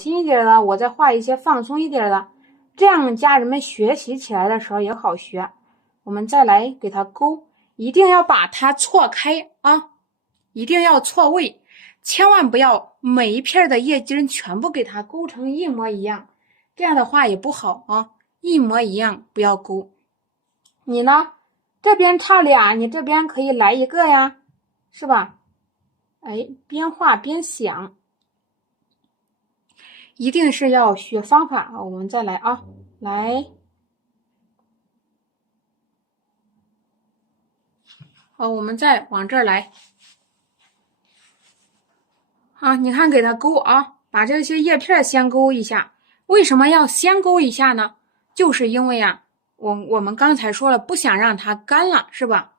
轻一点的，我再画一些放松一点的，这样家人们学习起来的时候也好学。我们再来给它勾，一定要把它错开啊，一定要错位，千万不要每一片的叶筋全部给它勾成一模一样，这样的话也不好啊，一模一样不要勾。你呢，这边差俩，你这边可以来一个呀，是吧？哎，边画边想，一定是要学方法啊。我们再来啊，来，好，我们再往这儿来。啊，你看给它勾啊，把这些叶片先勾一下。为什么要先勾一下呢？就是因为啊，我们刚才说了，不想让它干了，是吧？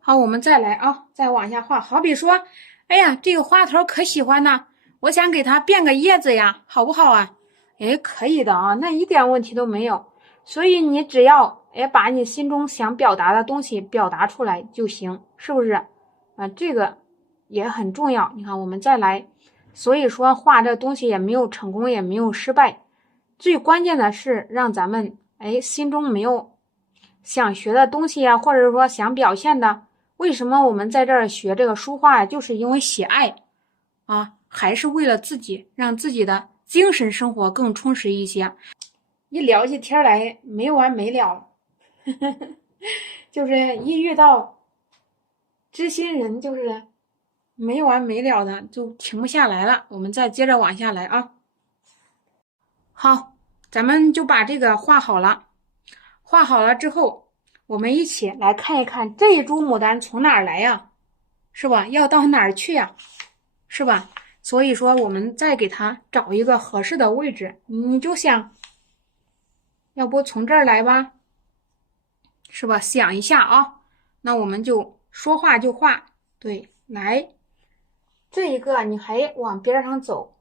好，我们再来啊，再往下画。好比说，哎呀，这个花头可喜欢呢，我想给它变个叶子呀，好不好啊？哎，可以的啊，那一点问题都没有。所以你只要把你心中想表达的东西表达出来就行，是不是？啊，这个也很重要。你看，我们再来。所以说画这东西也没有成功，也没有失败。最关键的是让咱们心中没有想学的东西呀，或者说想表现的。为什么我们在这儿学这个书画呀？就是因为喜爱啊，还是为了自己，让自己的精神生活更充实一些。一聊起天来没完没了，就是一遇到知心人，就是没完没了的，就停不下来了。我们再接着往下来啊。好，咱们就把这个画好了。画好了之后，我们一起来看一看这一株牡丹从哪儿来呀？是吧？要到哪儿去呀？是吧？所以说，我们再给它找一个合适的位置。你就想，要不从这儿来吧？是吧？想一下啊。那我们就说话就画。对，来，这一个你还往边上走。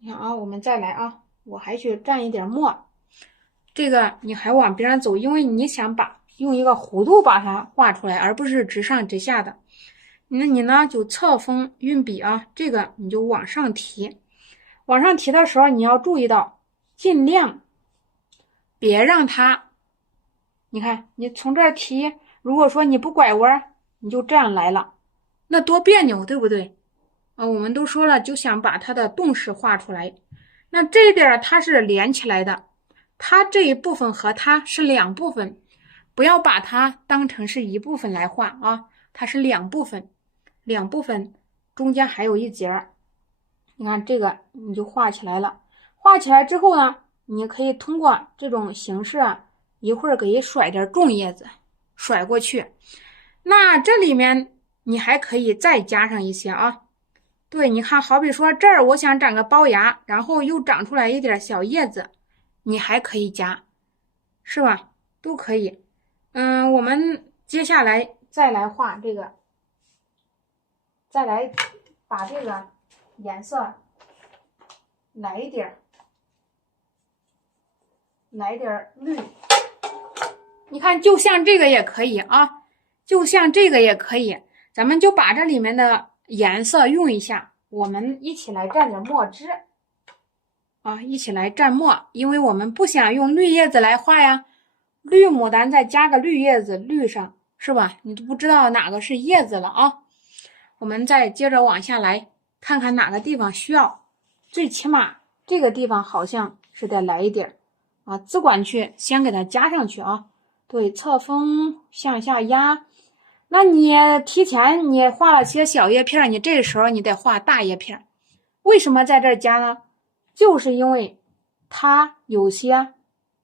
你看啊，我们再来啊，我还去蘸一点墨。这个你还往边上走，因为你想用一个弧度把它画出来，而不是直上直下的。那你呢就侧锋运笔啊，这个你就往上提。往上提的时候，你要注意到，尽量别让它，你看你从这儿提，如果说你不拐弯，你就这样来了，那多别扭，对不对？啊，我们都说了，就想把它的动势画出来。那这一点它是连起来的，它这一部分和它是两部分，不要把它当成是一部分来画啊，它是两部分，两部分中间还有一节。你看这个你就画起来了。画起来之后呢，你可以通过这种形式啊，一会儿给甩点重叶子，甩过去。那这里面你还可以再加上一些啊。对，你看，好比说这儿我想长个龅牙，然后又长出来一点小叶子，你还可以加，是吧？都可以。我们接下来再来画这个，再来把这个颜色来一点绿。你看，就像这个也可以啊，就像这个也可以，咱们就把这里面的颜色用一下，我们一起来蘸点墨汁啊，一起来蘸墨，因为我们不想用绿叶子来画呀，绿牡丹再加个绿叶子绿上，是吧？你都不知道哪个是叶子了啊。我们再接着往下来看看哪个地方需要，最起码这个地方好像是得来一点啊，自管去先给它加上去啊。对，侧锋向下压。那你提前你画了些小叶片，你这时候你得画大叶片。为什么在这儿加呢？就是因为它有些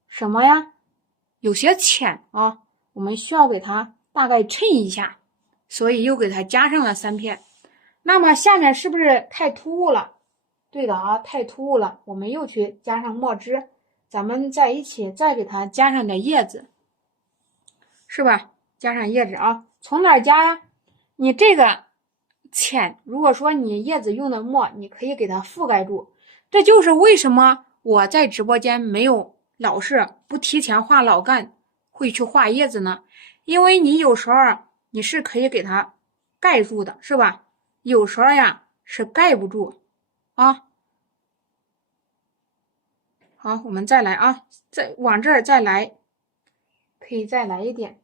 什么呀？有些浅啊，我们需要给它大概衬一下，所以又给它加上了3片。那么下面是不是太突兀了？对的啊，太突兀了，我们又去加上墨汁，咱们在一起再给它加上点叶子。是吧？加上叶子啊，从哪儿加呀？你这个浅，如果说你叶子用的墨，你可以给它覆盖住。这就是为什么我在直播间没有老是不提前画老干，会去画叶子呢？因为你有时候你是可以给它盖住的，是吧？有时候呀，是盖不住啊。好，我们再来啊，再往这儿再来，可以再来一点，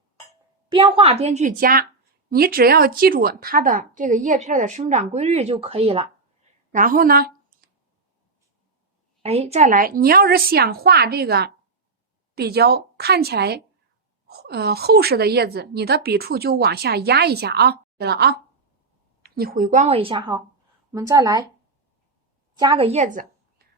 边画边去加。你只要记住它的这个叶片的生长规律就可以了。然后呢，哎，再来，你要是想画这个比较看起来厚实的叶子，你的笔触就往下压一下啊。对了啊，你回观我一下哈，我们再来加个叶子。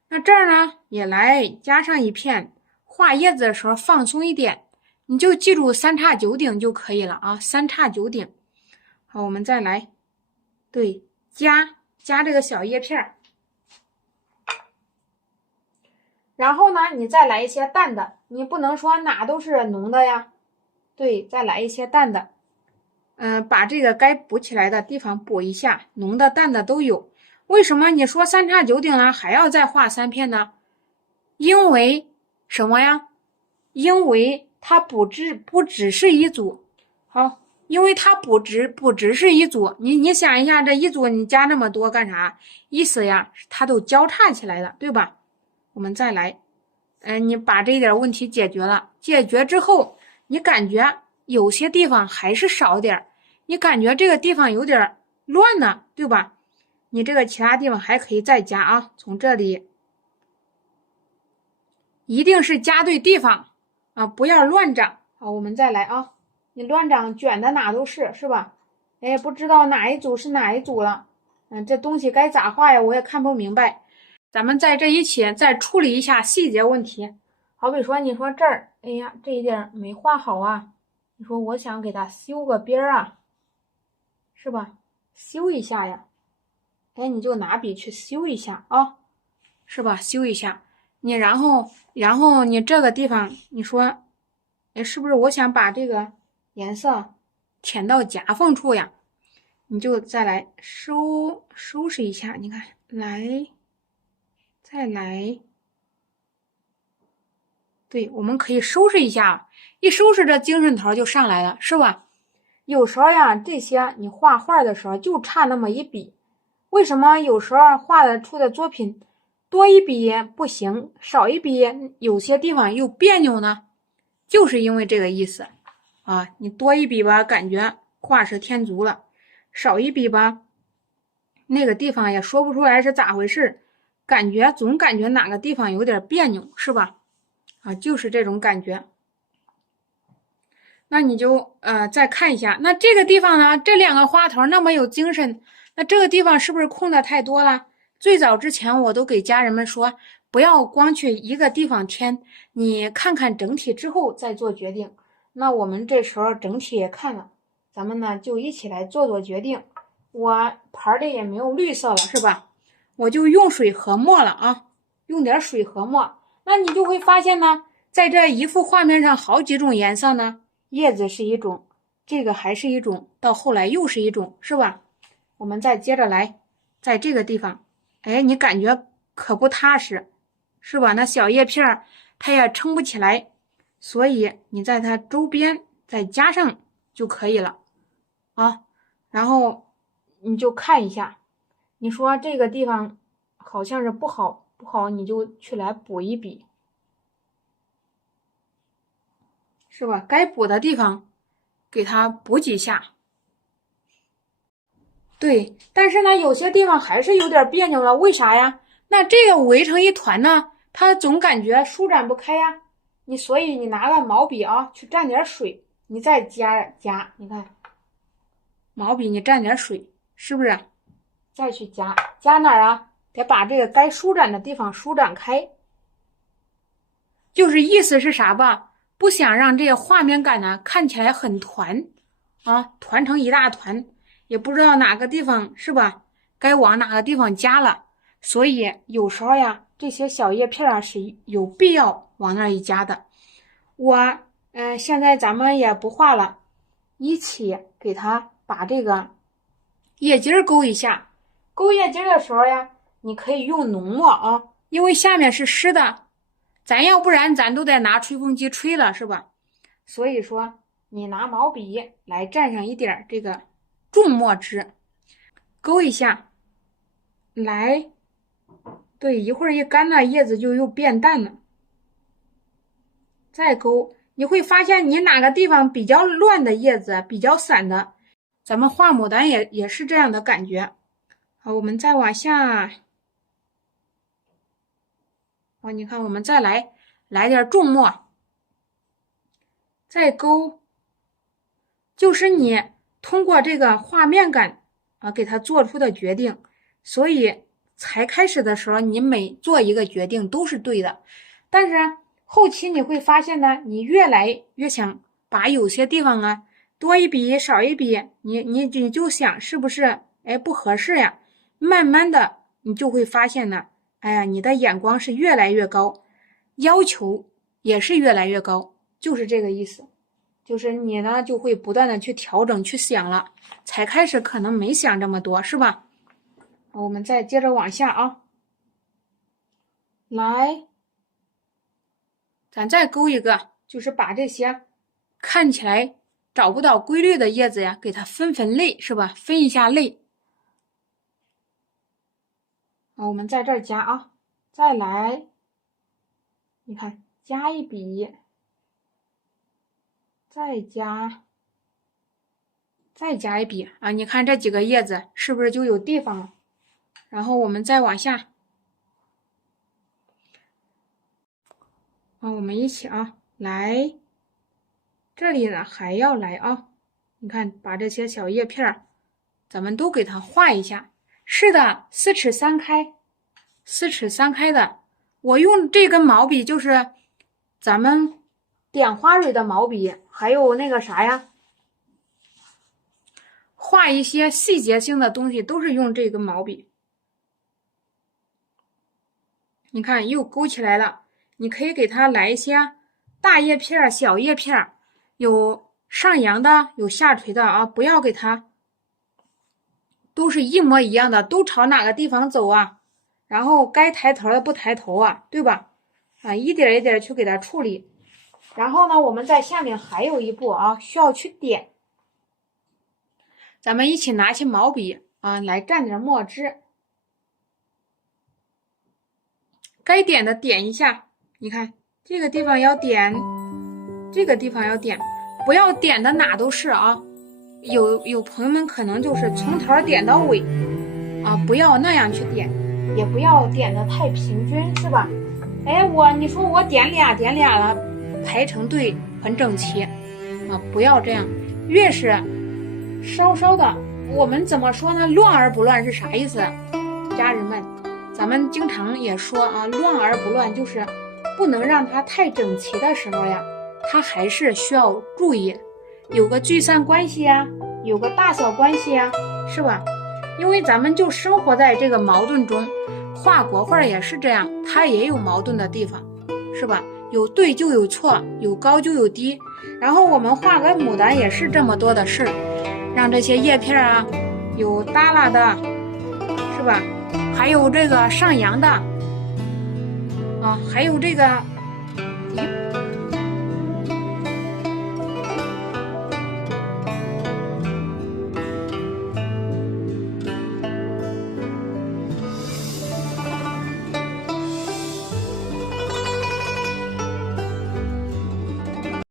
那这儿呢，也来加上一片，画叶子的时候放松一点，你就记住3叉9顶就可以了啊，3叉9顶。好，我们再来，对，加这个小叶片，然后呢，你再来一些淡的，你不能说哪都是浓的呀，对，再来一些淡的，把这个该补起来的地方补一下，浓的淡的都有。为什么你说3叉9顶了还要再画3片呢？因为什么呀？因为它不只是一组。好，因为它不只是一组。你想一下，这一组你加那么多干啥？意思呀，它都交叉起来了，对吧？我们再来，你把这一点问题解决了。解决之后，你感觉有些地方还是少点，你感觉这个地方有点乱呢，对吧？你这个其他地方还可以再加啊，从这里一定是加对地方啊，不要乱长。好，我们再来啊，你乱长卷的哪都是，是吧？哎，不知道哪一组是哪一组了，这东西该咋画呀？我也看不明白。咱们在这一起再处理一下细节问题。好比说，你说这儿，哎呀，这一点没画好啊，你说我想给它修个边儿啊，是吧？修一下呀。哎，你就拿笔去修一下啊，是吧？修一下，你然后你这个地方，你说，哎，是不是我想把这个颜色填到夹缝处呀？你就再来收拾一下，你看，来，再来，对，我们可以收拾一下，一收拾这精神头就上来了，是吧？有时候呀，这些你画画的时候就差那么一笔。为什么有时候画的出的作品多一笔不行，少一笔有些地方又别扭呢？就是因为这个意思啊！你多一笔吧，感觉画是添足了；少一笔吧，那个地方也说不出来是咋回事，总感觉哪个地方有点别扭，是吧？啊，就是这种感觉。那你就再看一下，那这个地方呢，这2个花头那么有精神。那这个地方是不是空的太多了？最早之前我都给家人们说，不要光去一个地方填，你看看整体之后再做决定。那我们这时候整体也看了，咱们呢就一起来做决定。我盘里也没有绿色了，是吧？我就用水和墨了啊，用点水和墨。那你就会发现呢，在这一幅画面上好几种颜色呢，叶子是一种，这个还是一种，到后来又是一种，是吧？我们再接着来，在这个地方，哎，你感觉可不踏实，是吧？那小叶片它也撑不起来，所以你在它周边再加上就可以了啊。然后你就看一下，你说这个地方好像是不好，你就去来补一笔，是吧？该补的地方给它补几下。对，但是呢，有些地方还是有点别扭了，为啥呀？那这个围成一团呢，它总感觉舒展不开呀。所以你拿个毛笔啊，去蘸点水，你再加，你看，毛笔你蘸点水，是不是？再去加哪儿啊？得把这个该舒展的地方舒展开。就是意思是啥吧？不想让这个画面感呢看起来很团啊，团成一大团。也不知道哪个地方是吧？该往哪个地方加了，所以有时候呀，这些小叶片啊是有必要往那儿一加的。现在咱们也不画了，一起给它把这个叶筋勾一下。勾叶筋的时候呀，你可以用浓墨啊，因为下面是湿的，要不然咱都得拿吹风机吹了，是吧？所以说，你拿毛笔来蘸上一点这个重墨汁，勾一下，来，对，一会儿一干了，叶子就又变淡了。再勾，你会发现你哪个地方比较乱的叶子，比较散的，咱们画牡丹也是这样的感觉。好，我们再往下。好，你看，我们再来点重墨，再勾，就是你通过这个画面感啊，给他做出的决定。所以才开始的时候，你每做一个决定都是对的，但是后期你会发现呢，你越来越想把有些地方啊多一笔少一笔，你就想是不是不合适呀？慢慢的你就会发现呢，哎呀，你的眼光是越来越高，要求也是越来越高，就是这个意思。就是你呢就会不断的去调整去想了，才开始可能没想这么多，是吧？我们再接着往下啊，来，咱再勾一个，就是把这些看起来找不到规律的叶子呀，给它分类，是吧？分一下类。好，我们在这儿加啊，再来，你看加一笔，再加一笔啊！你看这几个叶子是不是就有地方了？然后我们再往下，我们一起啊，来，这里呢还要来啊！你看，把这些小叶片咱们都给它画一下。是的，4尺3开，4尺3开的。我用这根毛笔就是咱们点花蕊的毛笔，还有那个啥呀，画一些细节性的东西都是用这根毛笔。你看又勾起来了，你可以给它来一些大叶片、小叶片，有上扬的，有下垂的啊，不要给它都是一模一样的，都朝哪个地方走啊？然后该抬头的不抬头啊，对吧？啊，一点一点去给它处理。然后呢，我们在下面还有一步啊，需要去点。咱们一起拿起毛笔啊，来蘸点墨汁。该点的点一下，你看这个地方要点，这个地方要点，不要点的哪都是啊。有朋友们可能就是从头点到尾啊，不要那样去点，也不要点的太平均，是吧？你说我点俩了，排成队很整齐啊，不要这样，越是稍稍的，我们怎么说呢？乱而不乱是啥意思？家人们，咱们经常也说啊，乱而不乱，就是不能让它太整齐的时候呀，它还是需要注意，有个聚散关系呀，有个大小关系呀，是吧？因为咱们就生活在这个矛盾中，画国画也是这样，它也有矛盾的地方，是吧？有对就有错，有高就有低。然后我们画个牡丹也是这么多的事儿，让这些叶片啊有耷拉的，是吧？还有这个上扬的啊，还有这个